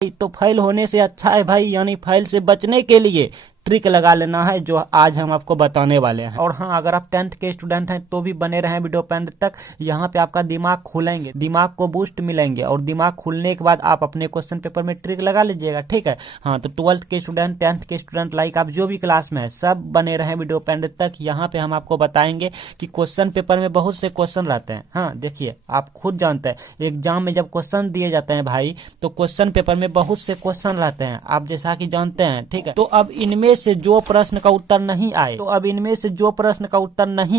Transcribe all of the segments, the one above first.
तो फेल होने से अच्छा है भाई, यानी फेल से बचने के लिए ट्रिक लगा लेना है जो आज हम आपको बताने वाले हैं। और हाँ, अगर आप 10th के स्टूडेंट हैं तो भी बने रहें वीडियो पे अंत तक। यहाँ पे आपका दिमाग खुलेंगे, दिमाग को बूस्ट मिलेंगे और दिमाग खुलने के बाद आप अपने क्वेश्चन पेपर में ट्रिक लगा लीजिएगा, ठीक है। हाँ, तो 12th के स्टूडेंट, 10th के स्टूडेंट, लाइक आप जो भी क्लास में है सब बने रहें वीडियो पे अंत तक। यहाँ पे हम आपको बताएंगे कि क्वेश्चन पेपर में बहुत से क्वेश्चन रहते हैं। हाँ देखिए, आप खुद जानते हैं एग्जाम में जब क्वेश्चन दिए जाते हैं भाई, तो क्वेश्चन पेपर में बहुत से क्वेश्चन रहते हैं, आप जैसा कि जानते हैं, ठीक है। तो अब इनमें से जो प्रश्न का उत्तर नहीं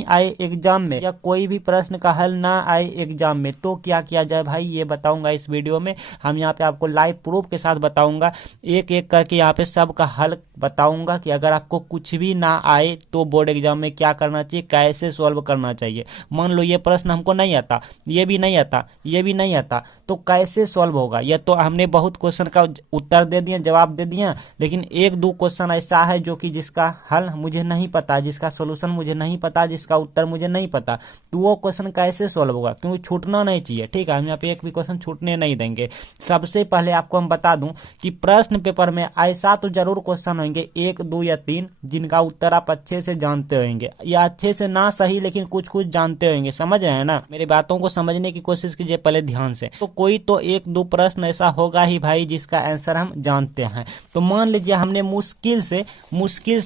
आए एग्जाम में, या कोई भी प्रश्न का हल ना आए एग्जाम में, तो क्या किया जाए भाई, ये बताऊंगा इस वीडियो में। हम यहाँ पे आपको लाइव प्रूफ के साथ बताऊंगा, एक एक करके यहाँ पे सबका हल बताऊंगा कि अगर आपको कुछ भी ना आए तो बोर्ड एग्जाम में क्या करना चाहिए, कैसे सॉल्व करना चाहिए। मान लो ये प्रश्न हमको नहीं आता, ये भी नहीं आता, ये भी नहीं आता, तो कैसे सॉल्व होगा। ये तो हमने बहुत क्वेश्चन का उत्तर दे दिया, जवाब दे दिया, लेकिन एक दो क्वेश्चन ऐसा है जो कि जिसका हल मुझे नहीं पता, जिसका सोल्यूशन मुझे नहीं पता, जिसका उत्तर मुझे नहीं पता, तो वो क्वेश्चन कैसे सॉल्व होगा, क्योंकि छूटना नहीं चाहिए, ठीक है। हम यहाँ पे एक भी क्वेश्चन छूटने नहीं देंगे। सबसे पहले आपको हम बता दूं कि प्रश्न पेपर में ऐसा तो जरूर क्वेश्चन होंगे, एक दो या तीन, जिनका उत्तर आप अच्छे से जानते होंगे, या अच्छे से ना सही लेकिन कुछ कुछ जानते होंगे। समझ रहे हैं ना, मेरी बातों को समझने की कोशिश कीजिए पहले ध्यान से। तो कोई तो एक दो प्रश्न ऐसा होगा ही भाई जिसका आंसर हम जानते हैं। तो मान लीजिए हमने मुश्किल से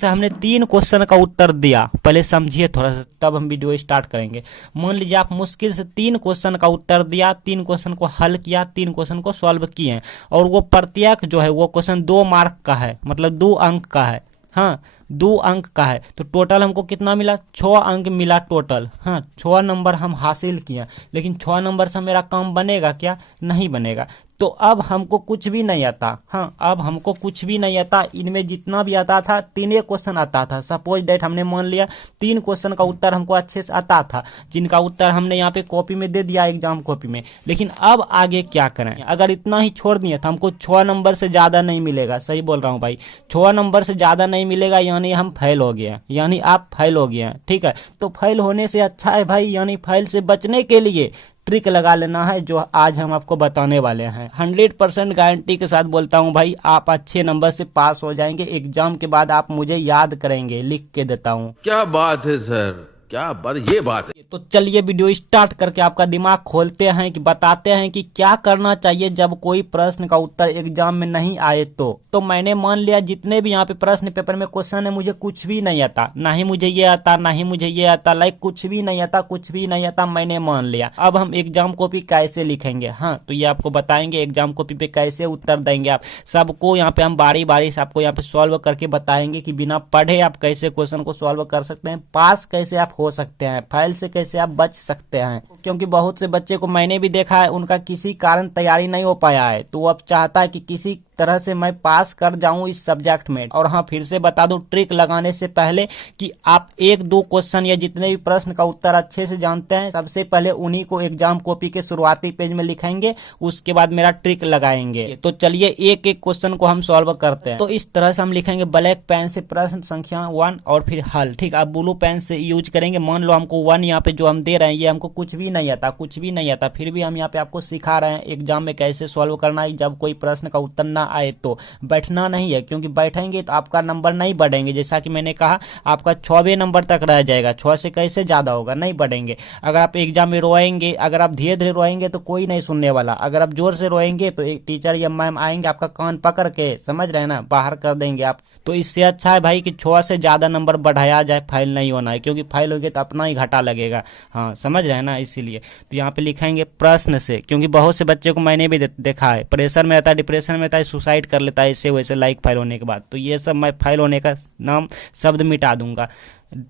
हमने 3 क्वेश्चन का उत्तर दिया, पहले समझिए थोड़ा सा तब हम वीडियो स्टार्ट करेंगे। मान लीजिए आप मुश्किल से 3 क्वेश्चन का उत्तर दिया, 3 क्वेश्चन को हल किया, 3 क्वेश्चन को सॉल्व किए, और वो प्रत्येक जो है वो क्वेश्चन 2 मार्क का है, मतलब 2 अंक का है। हाँ, 2 अंक का है, तो टोटल हमको कितना मिला, 6 अंक मिला टोटल। हाँ, 6 नंबर हम हासिल किए, लेकिन 6 नंबर से मेरा काम बनेगा क्या, नहीं बनेगा। तो अब हमको कुछ भी नहीं आता। हाँ, अब हमको कुछ भी नहीं आता, इनमें जितना भी आता था 3 क्वेश्चन आता था। सपोज दैट हमने मान लिया 3 क्वेश्चन का उत्तर हमको अच्छे से आता था, जिनका उत्तर हमने यहाँ पे कॉपी में दे दिया, एग्जाम कॉपी में। लेकिन अब आगे क्या करें, अगर इतना ही छोड़ दिए तो हमको 6 नंबर से ज्यादा नहीं मिलेगा। सही बोल रहा हूँ भाई, 6 नंबर से ज्यादा नहीं मिलेगा, यानी हम फेल हो गए, यानी आप फेल हो गए, ठीक है। तो फेल होने से अच्छा है भाई, यानी फेल से बचने के लिए ट्रिक लगा लेना है जो आज हम आपको बताने वाले हैं। 100% गारंटी के साथ बोलता हूं भाई, आप अच्छे नंबर से पास हो जाएंगे। एग्जाम के बाद आप मुझे याद करेंगे, लिख के देता हूं। क्या बात है सर, क्या बात, ये बात है। तो चलिए वीडियो स्टार्ट करके आपका दिमाग खोलते हैं कि बताते हैं कि क्या करना चाहिए जब कोई प्रश्न का उत्तर एग्जाम में नहीं आए। तो मैंने मान लिया जितने भी यहाँ पे प्रश्न पेपर में क्वेश्चन है, मुझे कुछ भी नहीं आता, ना ही मुझे ये आता, ना ही मुझे ये आता, लाइक कुछ भी नहीं आता, कुछ भी नहीं आता, मैंने मान लिया। अब हम एग्जाम कॉपी कैसे लिखेंगे, हाँ तो ये आपको बताएंगे एग्जाम कॉपी पे कैसे उत्तर देंगे आप सबको। यहाँ पे हम बारी बारी से आपको यहाँ पे सॉल्व करके बताएंगे कि बिना पढ़े आप कैसे क्वेश्चन को सॉल्व कर सकते हैं, पास कैसे आप हो सकते हैं, फेल से कैसे आप बच सकते हैं। क्योंकि बहुत से बच्चे को मैंने भी देखा है, उनका किसी कारण तैयारी नहीं हो पाया है, तो वो अब चाहता है कि किसी तरह से मैं पास कर जाऊं इस सब्जेक्ट में। और हाँ, फिर से बता दूं ट्रिक लगाने से पहले कि आप 1-2 क्वेश्चन या जितने भी प्रश्न का उत्तर अच्छे से जानते हैं, सबसे पहले उन्हीं को एग्जाम कॉपी के शुरुआती पेज में लिखेंगे, उसके बाद मेरा ट्रिक लगाएंगे। तो चलिए एक एक क्वेश्चन को हम सॉल्व करते हैं। तो इस तरह से हम लिखेंगे ब्लैक पेन से प्रश्न संख्या 1 और फिर हल, ठीक। आप ब्लू पेन से यूज करेंगे। मान लो हमको 1 यहाँ पे जो हम दे रहे हैं, ये हमको कुछ भी नहीं आता, कुछ भी नहीं आता, फिर भी हम यहाँ पे आपको सिखा रहे हैं एग्जाम में कैसे सॉल्व करना है जब कोई प्रश्न का उत्तर ना आए। तो बैठना नहीं है, क्योंकि बैठेंगे तो आपका नंबर नहीं बढ़ेंगे। जैसा कि मैंने कहा, आपका 6वें नंबर तक रह जाएगा, 6 से कैसे ज्यादा होगा, नहीं बढ़ेंगे। अगर आप एग्जाम में रोएंगे, अगर आप धीरे धीरे रोएंगे तो कोई नहीं सुनने वाला, अगर आप जोर से रोएंगे तो एक टीचर या मैम आएंगे, आपका कान पकड़ के, समझ रहे हैं ना, बाहर कर देंगे आप। तो इससे अच्छा है भाई कि 6 से ज्यादा नंबर बढ़ाया जाए, फेल नहीं होना है, क्योंकि फेल हो गए तो अपना ही घाटा लगेगा। हाँ समझ रहे हैं ना, इसीलिए तो यहाँ पे लिखेंगे प्रश्न से, क्योंकि बहुत से बच्चे को मैंने भी देखा है, प्रेशर में रहता है, डिप्रेशन में रहता है, सुसाइड कर लेता है इससे वैसे, लाइक फेल होने के बाद। तो ये सब मैं फेल होने का नाम शब्द मिटा दूंगा।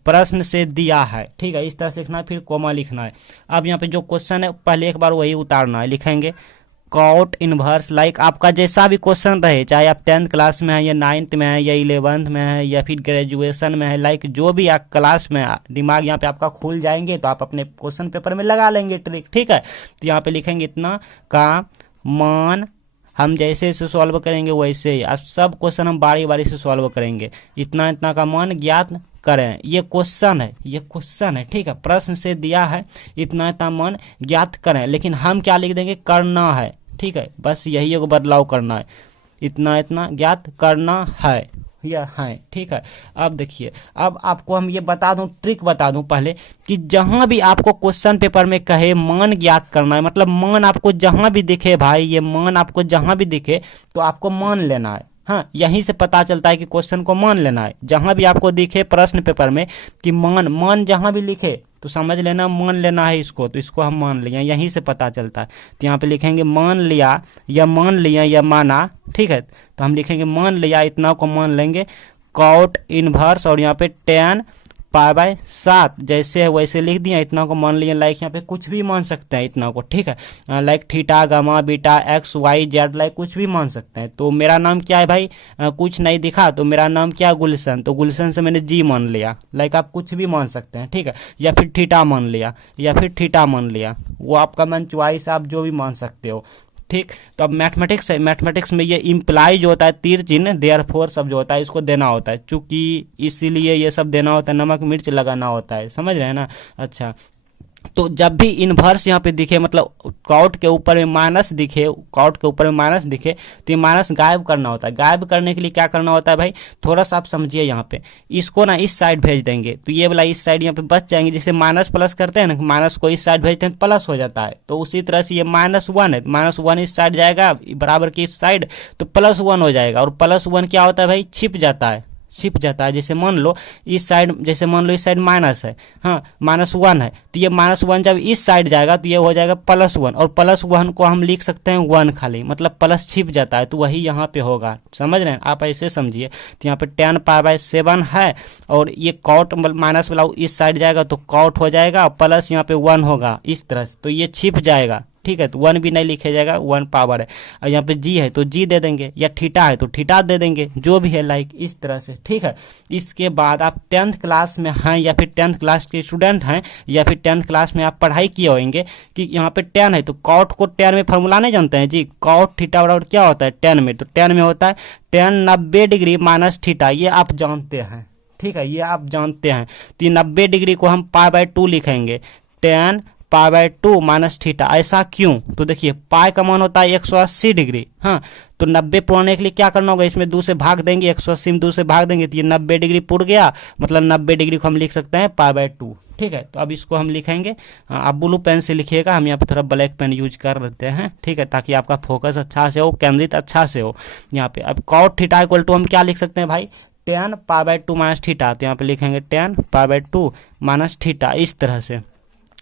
प्रश्न से दिया है, ठीक है, इस तरह से लिखना है, फिर कोमा लिखना है। अब यहाँ पे जो क्वेश्चन है पहले एक बार वही उतारना है, लिखेंगे कॉट इनवर्स, लाइक आपका जैसा भी क्वेश्चन रहे, चाहे आप 10th क्लास में है या 9th में है या 11th में है या फिर ग्रेजुएशन में है, लाइक जो भी आप क्लास में, दिमाग यहाँ पे आपका खुल जाएंगे तो आप अपने क्वेश्चन पेपर में लगा लेंगे ट्रिक, ठीक है। तो यहाँ पे लिखेंगे इतना का मान, हम जैसे इसे सॉल्व करेंगे वैसे ही सब क्वेश्चन हम बारी बारी से सॉल्व करेंगे। इतना इतना का मान ज्ञात करें, ये क्वेश्चन है, ये क्वेश्चन है, ठीक है। प्रश्न से दिया है इतना इतना मान ज्ञात करें, लेकिन हम क्या लिख देंगे, करना है, ठीक है। बस यही एक बदलाव करना है, इतना इतना ज्ञात करना है या है, ठीक है। अब देखिए, अब आपको हम ये बता दूं, ट्रिक बता दूं पहले, कि जहां भी आपको क्वेश्चन पेपर में कहे मान ज्ञात करना है, मतलब मान आपको जहां भी दिखे भाई, ये मान आपको जहां भी दिखे तो आपको मान लेना है। हाँ, यहीं से पता चलता है कि क्वेश्चन को मान लेना है। जहां भी आपको दिखे प्रश्न पेपर में कि मान मान जहां भी लिखे तो समझ लेना मान लेना है इसको, तो इसको हम मान लिया, यहीं से पता चलता है। तो यहाँ पे लिखेंगे मान लिया या माना, ठीक है। तो हम लिखेंगे मान लिया, इतना को मान लेंगे, कॉट इनवर्स और यहाँ पे tan पाई 7 जैसे है वैसे लिख दिया, इतना को मान लिया। लाइक यहाँ पे कुछ भी मान सकते हैं इतना को, ठीक है। Like theta gamma beta X Y Z, like कुछ भी मान सकते हैं। तो मेरा नाम क्या है भाई, कुछ नहीं दिखा तो मेरा नाम क्या है, गुलशन, तो गुलशन से मैंने जी मान लिया। लाइक आप कुछ भी मान सकते हैं, ठीक है। या फिर थीटा मान लिया, या फिर थीटा मान लिया, वो आपका मन च्वाइस, आप जो भी मान सकते हो, ठीक। तो अब मैथमेटिक्स है, मैथमेटिक्स में ये इम्प्लाई जो होता है तीर चिन्ह देयरफॉर सब जो होता है इसको देना होता है, चूंकि इसीलिए ये सब देना होता है, नमक मिर्च लगाना होता है, समझ रहे हैं ना। अच्छा, तो जब भी इन्वर्स यहाँ पे दिखे, मतलब कॉट के ऊपर में माइनस दिखे, कॉट के ऊपर में माइनस दिखे तो ये माइनस गायब करना होता है। गायब करने के लिए क्या करना होता है भाई, थोड़ा सा आप समझिए। यहाँ पे इसको ना इस साइड भेज देंगे तो ये वाला इस साइड यहाँ पे बच जाएंगे। जैसे माइनस प्लस करते हैं ना, माइनस को इस साइड भेजते हैं तो प्लस हो जाता है, तो उसी तरह से ये -1 है, -1 इस साइड जाएगा बराबर की इस साइड, तो +1 हो जाएगा। और +1 क्या होता है भाई, छिप जाता है, छिप जाता है। जैसे मान लो इस साइड, जैसे मान लो इस साइड माइनस है, हाँ -1 है, तो ये -1 जब इस साइड जाएगा तो ये हो जाएगा +1, और +1 को हम लिख सकते हैं 1 खाली, मतलब प्लस छिप जाता है, तो वही यहाँ पे होगा, समझ रहे हैं आप, ऐसे समझिए। तो यहाँ पे tan π/7 है, और ये कॉट माइनस वाला इस साइड जाएगा तो कॉट हो जाएगा, प्लस यहाँ पे 1 होगा इस तरह से, तो ये छिप जाएगा, ठीक है। तो 1 भी नहीं लिखे जाएगा, 1 पावर है। और यहाँ पे जी है तो जी दे देंगे, या थीटा है तो थीटा दे देंगे, जो भी है, लाइक इस तरह से, ठीक है। इसके बाद आप 10th क्लास में हैं, या फिर 10th क्लास के स्टूडेंट हैं, या फिर 10th क्लास में आप पढ़ाई किए होंगे कि यहाँ पे tan है, तो कॉट को tan में फॉर्मूला नहीं जानते हैं जी, कॉट थीटा बराबर क्या होता है tan में, तो tan में होता है tan 90 डिग्री माइनस थीटा, ये आप जानते हैं, ठीक है, ये आप जानते हैं। तो 90 डिग्री को हम π/2 लिखेंगे, tan π/2 माइनस थीटा। ऐसा क्यों, तो देखिए पाई का मान होता है 180 डिग्री, हाँ, तो 90 पुराने के लिए क्या करना होगा, इसमें 2 से भाग देंगे, 180 में 2 से भाग देंगे तो ये 90 डिग्री पुर गया, मतलब 90 डिग्री को हम लिख सकते हैं π/2, ठीक है। तो अब इसको हम लिखेंगे, आप ब्लू पेन से लिखिएगा, हम यहाँ पे थोड़ा ब्लैक पेन यूज कर लेते हैं, ठीक है, ताकि आपका फोकस अच्छा से हो, केंद्रित अच्छा से हो। यहाँ पे अब कॉट थीटा इक्वल टू हम क्या लिख सकते हैं भाई, tan π/2 माइनस थीटा, तो यहाँ पे लिखेंगे tan π/2 माइनस थीटा, इस तरह से।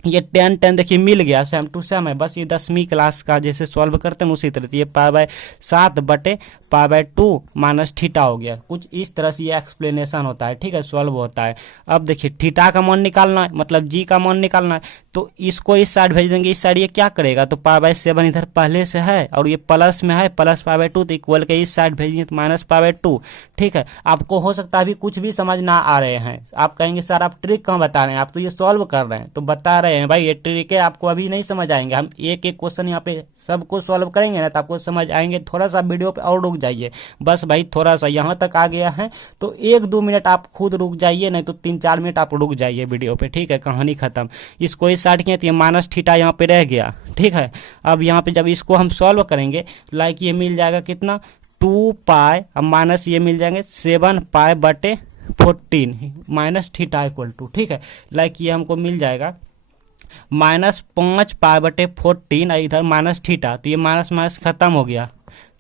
ये tan देखिए मिल गया, सेम टू सेम है, बस ये 10वीं क्लास का जैसे सॉल्व करते हैं उसी तरह। ये π/7 बटे π/2 माइनस थीटा हो गया, कुछ इस तरह से ये एक्सप्लेनेशन होता है, ठीक है, सॉल्व होता है। अब देखिए थीटा का मान निकालना है, मतलब जी का मान निकालना है, तो इसको इस साइड भेज देंगे, इस साइड ये क्या करेगा, तो π/7 इधर पहले से है और ये प्लस में है, प्लस π/2, तो इक्वल के इस साइड भेजिए तो माइनस π/2, ठीक है। आपको हो सकता है अभी कुछ भी समझ ना आ रहे हैं, आप कहेंगे सर आप ट्रिक कहाँ बता रहे हैं, आप तो ये सॉल्व कर रहे हैं, तो बता रहे हैं भाई, ये ट्रिक है, आपको अभी नहीं समझ आएंगे, हम एक एक क्वेश्चन यहाँ पे सबको सॉल्व करेंगे ना तो आपको समझ आएंगे। थोड़ा सा वीडियो पे और रुक जाइए, बस भाई थोड़ा सा यहाँ तक आ गया है तो 1-2 मिनट आप खुद रुक जाइए, नहीं तो 3-4 मिनट आप रुक जाइए वीडियो पे, ठीक है, कहानी खत्म। इसको इस साइड किया तो ये माइनस थीटा यहाँ पे रह गया, ठीक है। अब यहाँ पे जब इसको हम सॉल्व करेंगे, लाइक ये मिल जाएगा कितना, 2 पाई, अब माइनस ये मिल जाएंगे 7 पाई बटे 14 माइनस थीटा इक्वल टू, ठीक है, लाइक ये हमको मिल जाएगा -5 पाई बटे 14, इधर माइनस थीटा, तो ये माइनस माइनस खत्म हो गया,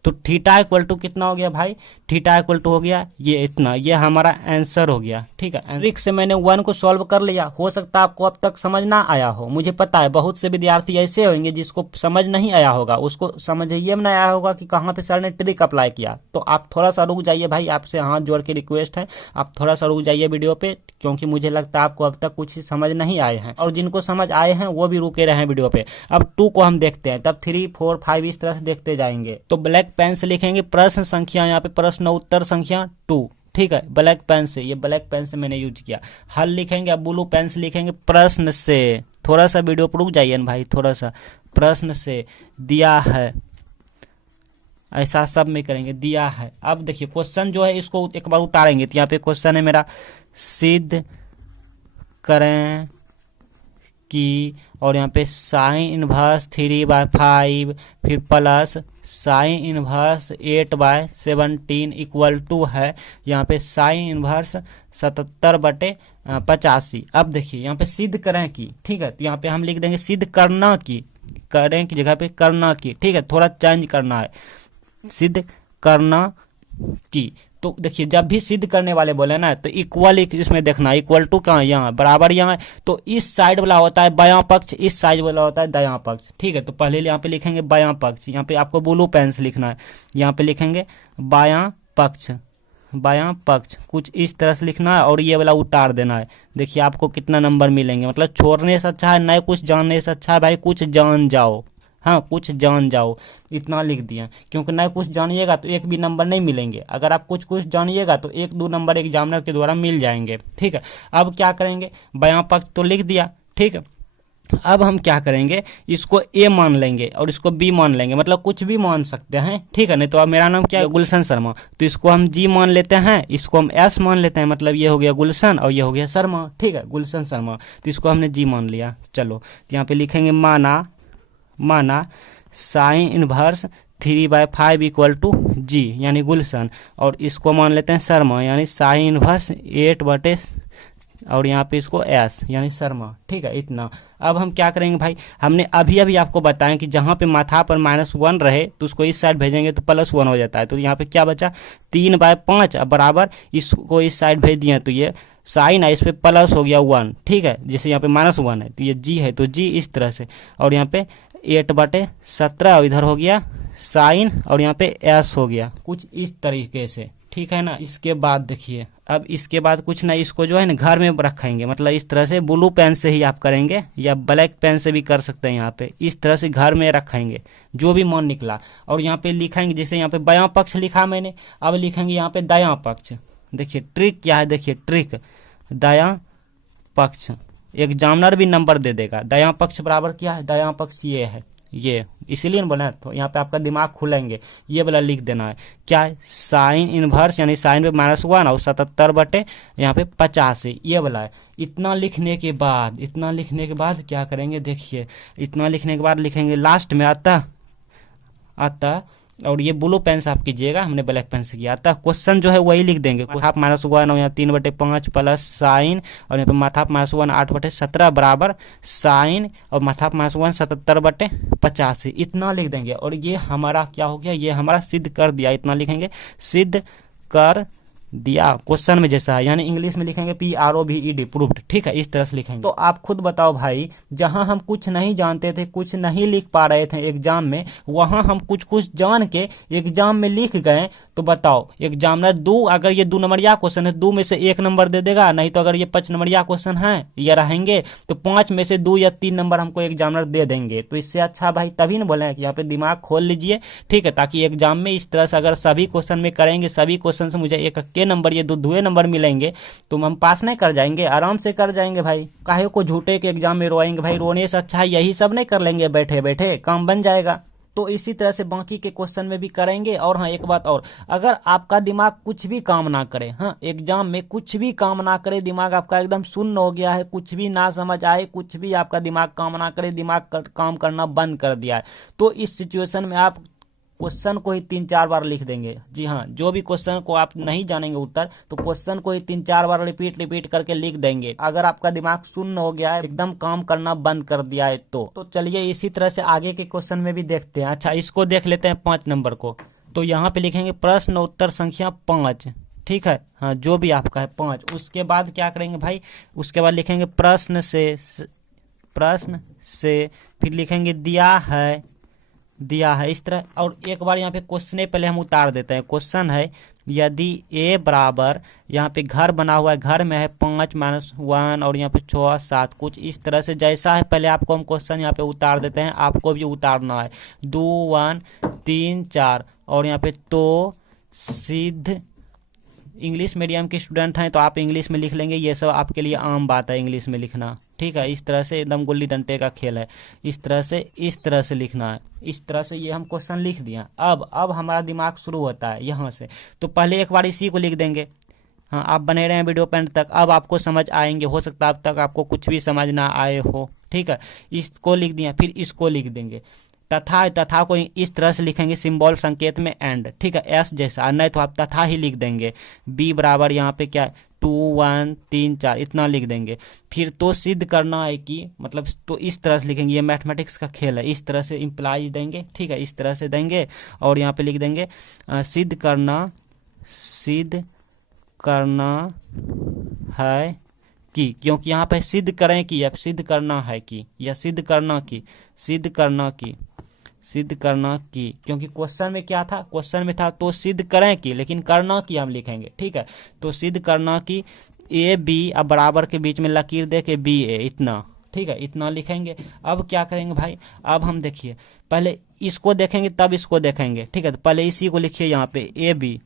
तो थीटा इक्वल टू कितना हो गया भाई, थीटा इक्वल टू हो गया ये इतना, ये हमारा आंसर हो गया, ठीक है। ट्रिक से मैंने 1 को सॉल्व कर लिया, हो सकता है आपको अब तक समझ ना आया हो, मुझे पता है बहुत से विद्यार्थी ऐसे होंगे जिसको समझ नहीं आया होगा, उसको समझ ये नहीं आया होगा कि कहाँ पे सर ने ट्रिक अप्लाई किया। तो आप थोड़ा सा रुक जाइए भाई, आपसे हाथ जोड़ के रिक्वेस्ट है, आप थोड़ा सा रुक जाइए वीडियो पे, क्योंकि मुझे लगता है आपको अब तक कुछ समझ नहीं आए हैं, और जिनको समझ आए हैं वो भी रुके रहे हैं वीडियो पे। अब 2 को हम देखते हैं, तब 3, 4, 5 इस तरह से देखते जाएंगे। तो ब्लैक पेन से लिखेंगे प्रश्न संख्या, यहाँ पे प्रश्न उत्तर संख्या 2, ठीक है, ब्लैक पेन से, ये ब्लैक पेन से मैंने यूज किया। हल लिखेंगे, अब ब्लू पेन से लिखेंगे प्रश्न से, थोड़ा सा वीडियो पर रुक जाइए ना भाई, थोड़ा सा, प्रश्न से दिया है, ऐसा सब में करेंगे, दिया है। अब देखिए क्वेश्चन जो है इसको एक बार उतारेंगे, तो यहाँ पे क्वेश्चन है मेरा, सिद्ध करें कि, और यहाँ पे sin इनवर्स 3/5 फिर plus sine inverse 8/17 equal to है यहाँ पे साइन इनवर्स 77/85। अब देखिए यहाँ पे सिद्ध करें की, ठीक है, तो यहाँ पे हम लिख देंगे सिद्ध करना की, करें की जगह पे करना की, ठीक है, थोड़ा चेंज करना है, सिद्ध करना की। तो देखिए जब भी सिद्ध करने वाले बोले ना तो इक्वल इसमें देखना, इक्वल टू कहाँ, यहाँ बराबर यहाँ है, तो इस साइड वाला होता है बायां पक्ष, इस साइड वाला होता है दायां पक्ष, ठीक है। तो पहले यहाँ पे लिखेंगे बायां पक्ष, यहाँ पे आपको ब्लू पेन से लिखना है, यहाँ पे लिखेंगे बायां पक्ष, बायां पक्ष कुछ इस तरह से लिखना है और ये वाला उतार देना है। देखिए आपको कितना नंबर मिलेंगे, मतलब छोड़ने से अच्छा है नहीं कुछ जानने से अच्छा है भाई कुछ जान जाओ, हाँ कुछ जान जाओ, इतना लिख दिया, क्योंकि नहीं कुछ जानिएगा तो एक भी नंबर नहीं मिलेंगे, अगर आप कुछ कुछ जानिएगा तो 1-2 नंबर एग्जामिनर के द्वारा मिल जाएंगे, ठीक है। अब क्या करेंगे, बायां पक्ष तो लिख दिया, ठीक है। अब हम क्या करेंगे, इसको ए मान लेंगे और इसको बी मान लेंगे, मतलब कुछ भी मान सकते हैं, ठीक है। नहीं तो अब मेरा नाम क्या है, गुलशन शर्मा, तो इसको हम जी मान लेते हैं, इसको हम एस मान लेते हैं, मतलब ये हो गया गुलशन और ये हो गया शर्मा, ठीक है, गुलशन शर्मा, तो इसको हमने जी मान लिया। चलो तो यहाँ पे लिखेंगे माना साइन इनवर्स 3/5 इक्वल टू जी यानी गुलशन, और इसको मान लेते हैं शर्मा यानी साइन इनवर्स 8 और यहाँ पे इसको एस यानी शर्मा, ठीक है, इतना। अब हम क्या करेंगे भाई, हमने अभी अभी आपको बताएं कि जहाँ पे माथा पर -1 रहे तो उसको इस साइड भेजेंगे तो +1 हो जाता है, तो यहाँ पे क्या बचा 3/5 बराबर इसको इस साइड भेज दिया तो ये साइन है, इस पे प्लस हो गया 1, ठीक है, जैसे यहाँ पे -1 है तो ये जी है तो जी इस तरह से, और यहाँ पे 8/17 और इधर हो गया साइन और यहाँ पे एस हो गया कुछ इस तरीके से, ठीक है ना। इसके बाद देखिए, अब इसके बाद कुछ ना, इसको जो है ना घर में रखेंगे, मतलब इस तरह से ब्लू पेन से ही आप करेंगे या ब्लैक पेन से भी कर सकते हैं, यहाँ पे इस तरह से घर में रखेंगे जो भी मन निकला, और यहाँ पे लिखेंगे, जैसे यहाँ पे बायां पक्ष लिखा मैंने, अब लिखेंगे यहाँ पे दायां पक्ष। देखिए ट्रिक क्या है, देखिए ट्रिक, दायां पक्ष एग्जामिनर भी नंबर दे देगा, दायां पक्ष बराबर क्या है, दायां पक्ष ये है, ये इसीलिए बोला, तो यहाँ पे आपका दिमाग खुलेंगे, ये वाला लिख देना है, क्या है साइन इनवर्स यानी साइन पे -1 और 77 यहाँ पे 85 ये वाला है। इतना लिखने के बाद क्या करेंगे, देखिए इतना लिखने के बाद लिखेंगे लास्ट में अतः और ये ब्लू पेन से आप कीजिएगा, हमने ब्लैक पेन से किया, अतः क्वेश्चन जो है वही लिख देंगे, माथा -1 और यहाँ 3/5 प्लस साइन और यहाँ पे माथा -1 8/17 बराबर साइन और माथा -1 77/85 इतना लिख देंगे, और ये हमारा क्या हो गया, ये हमारा सिद्ध कर दिया, इतना लिखेंगे सिद्ध कर दिया, क्वेश्चन में जैसा है, यानी इंग्लिश में लिखेंगे PROVED प्रूव्ड, ठीक है, इस तरह से लिखेंगे। तो आप खुद बताओ भाई, जहां हम कुछ नहीं जानते थे, कुछ नहीं लिख पा रहे थे एग्जाम में, वहां हम कुछ कुछ जान के एग्जाम में लिख गए, तो बताओ एग्जामिनर अगर ये 2 नंबरिया क्वेश्चन है 2 में से 1 नंबर दे देगा, नहीं तो अगर ये 5 नंबरिया क्वेश्चन है ये रहेंगे तो 5 में से 2 या 3 नंबर हमको एग्जामिनर दे देंगे। तो इससे अच्छा भाई तभी ना बोले कि यहाँ पे दिमाग खोल लीजिए, ठीक है, ताकि एग्जाम में इस तरह से अगर सभी क्वेश्चन में करेंगे, सभी क्वेश्चन से मुझे एक नंबर ये 2 नंबर मिलेंगे तो हम पास नहीं कर जाएंगे, आराम से कर जाएंगे भाई, काहे को झूठे के एग्जाम में रोएंगे भाई, रोने से अच्छा है यही सब नहीं कर लेंगे, बैठे बैठे काम बन जाएगा। तो इसी तरह से बाकी के क्वेश्चन में भी करेंगे। और हाँ एक बात और, अगर आपका दिमाग कुछ भी काम ना करे, हाँ एग्जाम में कुछ भी काम ना करे, दिमाग आपका एकदम शून्य हो गया है, कुछ भी ना समझ आए, कुछ भी आपका दिमाग काम ना करे, दिमाग काम करना बंद कर दिया है, तो इस सिचुएशन में आप क्वेश्चन को ही 3-4 बार लिख देंगे। जी हाँ, जो भी क्वेश्चन को आप नहीं जानेंगे उत्तर, तो क्वेश्चन को ही 3-4 बार रिपीट करके लिख देंगे, अगर आपका दिमाग शून्य हो गया है, एकदम काम करना बंद कर दिया है तो चलिए इसी तरह से आगे के क्वेश्चन में भी देखते हैं। अच्छा इसको देख लेते हैं 5 नंबर को, तो यहाँ पे लिखेंगे प्रश्न उत्तर संख्या 5, ठीक है, हाँ जो भी आपका है 5। उसके बाद क्या करेंगे भाई, उसके बाद लिखेंगे प्रश्न से फिर लिखेंगे दिया है इस तरह। और एक बार यहाँ पे क्वेश्चन पहले हम उतार देते हैं, क्वेश्चन है यदि ए बराबर, यहाँ पे घर बना हुआ है, घर में है 5 - 1 और यहाँ पे 6 7 कुछ इस तरह से जैसा है, पहले आपको हम क्वेश्चन यहाँ पे उतार देते हैं, आपको भी उतारना है 2 1 3 4 और यहाँ पे तो सिद्ध। इंग्लिश मीडियम के स्टूडेंट हैं तो आप इंग्लिश में लिख लेंगे, ये सब आपके लिए आम बात है इंग्लिश में लिखना, ठीक है। इस तरह से एकदम गुल्ली डंडे का खेल है, इस तरह से लिखना है, इस तरह से ये हम क्वेश्चन लिख दिया। अब हमारा दिमाग शुरू होता है यहाँ से, तो पहले एक बार इसी को लिख देंगे। हाँ आप बने रहे हैं वीडियो पे एंड तक, अब आपको समझ आएंगे, हो सकता है अब तक आपको कुछ भी समझ ना आए हो, ठीक है। इसको लिख दिया, फिर इसको लिख देंगे, तथा है, तथा को इस तरह से लिखेंगे सिंबल संकेत में एंड, ठीक है, एस जैसा, नहीं तो आप तथा ही लिख देंगे। बी बराबर यहाँ पे क्या है 2 1 3 4 इतना लिख देंगे। फिर तो सिद्ध करना है कि मतलब तो इस तरह से लिखेंगे, ये मैथमेटिक्स का खेल है, इस तरह से इम्प्लाई देंगे, ठीक है, इस तरह से देंगे और यहाँ पे लिख देंगे सिद्ध करना है कि, क्योंकि यहाँ पे सिद्ध करें कि या सिद्ध करना है कि या सिद्ध करना कि, क्योंकि क्वेश्चन में क्या था, क्वेश्चन में था तो सिद्ध करें कि, लेकिन करना कि हम लिखेंगे, ठीक है। तो सिद्ध करना कि ए बी, अब बराबर के बीच में लकीर दे के बी ए, इतना, ठीक है, इतना लिखेंगे। अब क्या करेंगे भाई, अब हम देखिए पहले इसको देखेंगे तब इसको देखेंगे, ठीक है। तो पहले इसी को लिखिए यहाँ पे ए बी,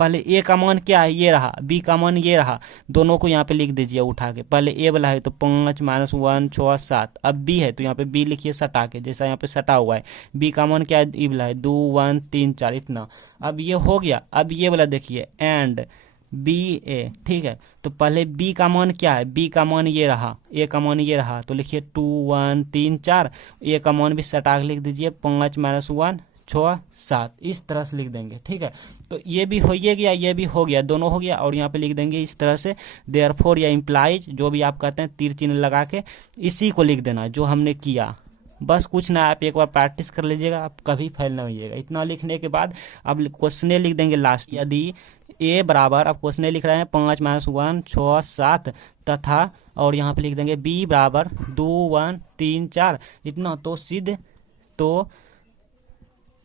पहले ए का मान क्या है ये रहा, बी का मान ये रहा, दोनों को यहाँ पे लिख दीजिए उठा के। पहले ए वाला है तो 5 - 1 6 7, अब बी है तो यहाँ पे बी लिखिए सटा के, जैसा यहाँ पे सटा हुआ है। बी का मान क्या है, ई वाला है 2 1 3 4 इतना। अब ये हो गया। अब ये वाला देखिए एंड बी ए, ठीक है। तो पहले बी का मान क्या है, बी का मान ये रहा, ए का मान ये रहा, तो लिखिए 2 1 3 4, ए का मान भी सटा के लिख दीजिए 5 - 1 6 7, इस तरह से लिख देंगे, ठीक है। तो ये भी हो गया, ये भी हो गया, दोनों हो गया। और यहाँ पे लिख देंगे इस तरह से देयरफॉर या इम्प्लाइज, जो भी आप कहते हैं, तीर चिन्ह लगा के इसी को लिख देना जो हमने किया। बस कुछ ना, आप एक बार प्रैक्टिस कर लीजिएगा, आप कभी फेल ना होइएगा। इतना लिखने के बाद अब क्वेश्चन लिख देंगे लास्ट। यदि ए बराबर, अब क्वेश्चन लिख रहे हैं 5 - 1 6 7 तथा, और यहाँ पे लिख देंगे बी बराबर 2 1 3 4 इतना,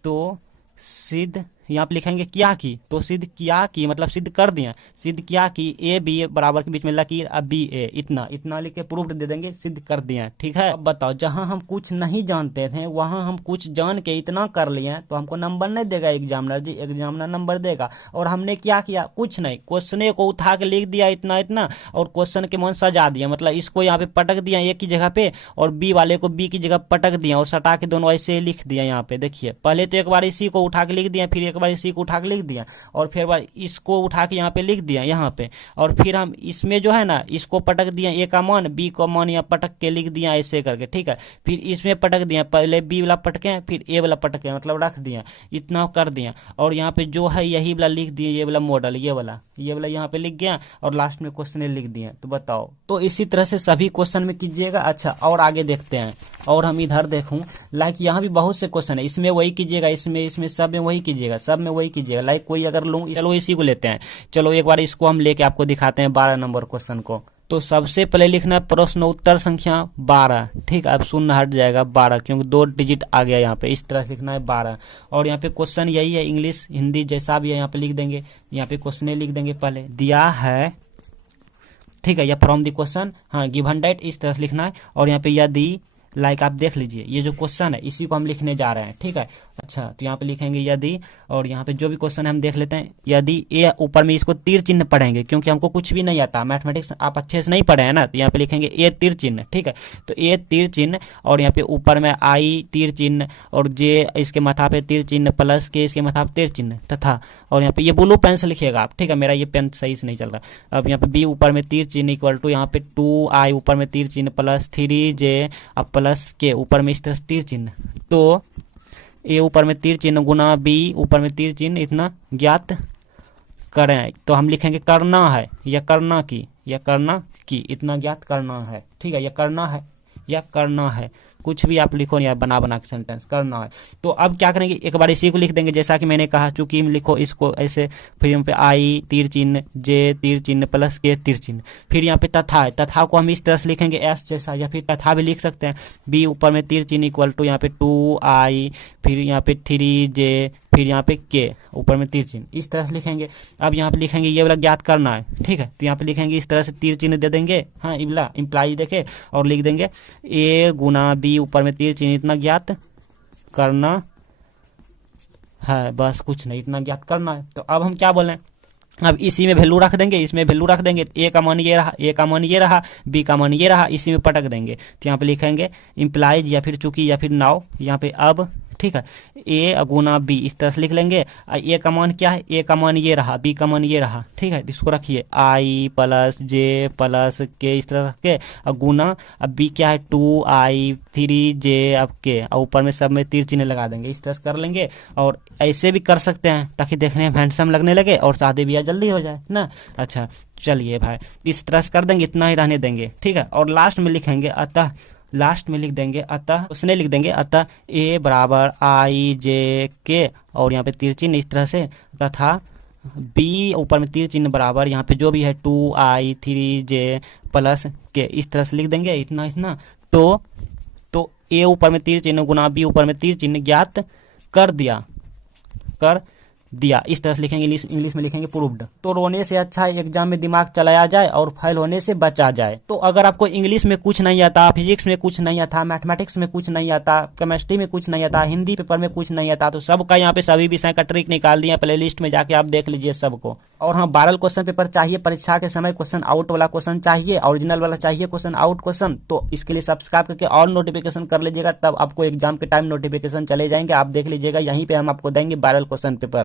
तो सिद्ध यहाँ पे लिखेंगे क्या की, तो सिद्ध किया की मतलब सिद्ध कर दिया, सिद्ध किया कि ए बी ए बराबर के बीच में लकीर, अब बी ए, इतना लिख के प्रूफ दे देंगे, सिद्ध कर दिया, ठीक है। अब बताओ, जहां हम कुछ नहीं जानते थे वहां हम कुछ जान के इतना कर लिए तो हमको नंबर नहीं देगा एग्जामिनर जी, एग्जामिनर नंबर देगा। और हमने क्या किया, कुछ नहीं, क्वेश्चन को उठा के लिख दिया इतना और क्वेश्चन के मान सजा दिया, मतलब इसको यहाँ पे पटक दिया एक की जगह पे और बी वाले को बी की जगह पटक दिया और सटा के दोनों ऐसे लिख दिया। यहाँ पे देखिए, पहले तो एक बार इसी को उठा के लिख दिया, फिर एक बार इसी को उठा के लिख दिया और फिर बार इसको उठा के यहाँ पे लिख दिया यहाँ पे, और फिर हम इसमें जो है ना इसको पटक दिया, ए का मान बी का मान यहाँ पटक के लिख दिया ऐसे करके, ठीक है। फिर इसमें पटक दिया, पहले बी वाला पटके फिर ए वाला पटके, मतलब रख दिया, इतना कर दिया। और यहाँ पे जो है यही वाला लिख दिया, ये वाला मॉडल, ये वाला यहाँ पे लिख गया और लास्ट में क्वेश्चन लिख दिया। तो बताओ, तो इसी तरह से सभी क्वेश्चन में कीजिएगा। अच्छा, और आगे देखते हैं, और हम इधर देखूं, लाइक यहाँ भी बहुत से क्वेश्चन है, इसमें वही कीजिएगा, इसमें सब में वही कीजिएगा, सब में वही कीजिएगा। लाइक कोई अगर लूँ, चलो इसी को लेते हैं, चलो एक बार इसको हम लेके आपको दिखाते हैं 12 नंबर क्वेश्चन को। तो सबसे पहले लिखना है प्रश्न उत्तर संख्या 12, ठीक है। अब शून्य हट जाएगा 12 क्योंकि 2 डिजिट आ गया यहाँ पे, इस तरह से लिखना है 12। और यहाँ पे क्वेश्चन यही है, इंग्लिश हिंदी जैसा भी है यहाँ पे लिख देंगे, यहाँ पे क्वेश्चन लिख देंगे, पहले दिया है, ठीक है, या फ्रॉम द क्वेश्चन, हाँ गिवन डेट, इस तरह से लिखना है। और यहाँ पे यदि, लाइक आप देख लीजिए, ये जो क्वेश्चन है इसी को हम लिखने जा रहे हैं, ठीक है। अच्छा, तो यहाँ पे लिखेंगे यदि, और यहाँ पे जो भी क्वेश्चन हम देख लेते हैं, यदि ए ऊपर में इसको तीर चिन्ह पढ़ेंगे क्योंकि हमको कुछ भी नहीं आता, मैथमेटिक्स आप अच्छे से नहीं पढ़े हैं ना, तो यहाँ पे लिखेंगे ए तीर चिन्ह, ठीक है। तो ए तीर चिन्ह और यहाँ पे ऊपर में आई तीर चिन्ह और जे इसके माथा पे तीर चिन्ह प्लस के इसके माथा पे तीर चिन्ह तथा, और यहाँ पे ये ब्लू पेन से लिखिएगा आप, ठीक है, मेरा ये पेन सही से नहीं चल रहा। अब यहाँ पे बी ऊपर में तीर चिन्ह इक्वल टू यहाँ पे 2i ऊपर में तीर चिन्ह प्लस 3j अब प्लस के ऊपर में इस तरह से तीर चिन्ह, तो ए ऊपर में तीर चिन्ह गुना बी ऊपर में तीर चिन्ह, इतना ज्ञात करें। तो हम लिखेंगे करना है या करना की इतना ज्ञात करना है, ठीक है, या करना है या करना है, कुछ भी आप लिखो या बना के सेंटेंस करना है। तो अब क्या करेंगे, एक बार इसी को लिख देंगे जैसा कि मैंने कहा, चूंकि लिखो इसको ऐसे, फिर यहाँ पे आई तीर चिन्ह जे तीर चिन्ह प्लस के तीर चिन्ह, फिर यहाँ पे तथा है, तथा को हम इस तरह से लिखेंगे एस जैसा, या फिर तथा भी लिख सकते हैं। बी ऊपर में तीर चिन्ह इक्वल टू यहाँ पे 2i फिर यहाँ पे 3j फिर यहाँ पे के ऊपर में तीर चिन्ह, इस तरह से लिखेंगे। अब यहाँ पे लिखेंगे ये वाला ज्ञात करना है, ठीक है, तो यहाँ पे लिखेंगे इस तरह से तीर चिन्ह दे देंगे, हाँ इबला इम्प्लाई देखे, और लिख देंगे ए गुना बी ऊपर में तीर चिन्ह इतना ज्ञात करना है, बस कुछ नहीं, इतना ज्ञात करना है। तो अब हम क्या बोलें, अब इसी में वैल्यू रख देंगे, इसमें वैल्यू रख देंगे, ए का मान ये रहा, ए का मान ये रहा, बी का मान ये रहा, इसी में पटक देंगे। तो यहाँ पे लिखेंगे इम्प्लाइज या फिर चूंकि या फिर नाउ, यहाँ पे अब ठीक है। ए गुना बी इस तरह से लिख लेंगे। ए का मान क्या है, ए का मान ये रहा, बी का मान ये रहा, ठीक है। इसको रखिए आई प्लस जे प्लस के इस तरह रख के और गुना, अब बी क्या है 2i 3j अब के, और ऊपर में सब में तीर चिन्ह लगा देंगे, इस तरह से कर लेंगे। और ऐसे भी कर सकते हैं ताकि देखने में हैंडसम लगने लगे और शादी ब्याह जल्दी हो जाए ना। अच्छा चलिए भाई, इस तरह से कर देंगे, इतना ही रहने देंगे, ठीक है। और लास्ट में लिखेंगे अतः, लास्ट में लिख देंगे अतः, उसने लिख देंगे अतः ए बराबर आई जे के, और यहाँ पे तीर चिन्ह इस तरह से, तथा बी ऊपर में तीर चिन्ह बराबर यहाँ पे जो भी है 2i 3j प्लस के, इस तरह से लिख देंगे, इतना इतना। तो ए ऊपर में तीर चिन्ह गुना बी ऊपर में तीर चिन्ह ज्ञात कर दिया, इस तरह से लिखेंगे। इंग्लिश में लिखेंगे प्रूव्ड। तो रोने से अच्छा है एग्जाम में दिमाग चलाया जाए और फेल होने से बचा जाए। तो अगर आपको इंग्लिश में कुछ नहीं आता, फिजिक्स में कुछ नहीं आता, मैथमेटिक्स में कुछ नहीं आता, केमिस्ट्री में कुछ नहीं आता, हिंदी पेपर में कुछ नहीं आता, तो सबका यहाँ पे सभी विषय का ट्रिक निकाल दिया, प्ले लिस्ट में जाके आप देख लीजिए सबको। और हाँ, 12 क्वेश्चन पेपर चाहिए परीक्षा के समय, क्वेश्चन आउट वाला क्वेश्चन चाहिए, ओरिजिनल वाला चाहिए क्वेश्चन आउट क्वेश्चन, तो इसके लिए सब्सक्राइब करके और नोटिफिकेशन कर लीजिएगा, तब आपको एग्जाम के टाइम नोटिफिकेशन चले जाएंगे, आप देख लीजिएगा, यहीं पे हम आपको देंगे 12 क्वेश्चन पेपर।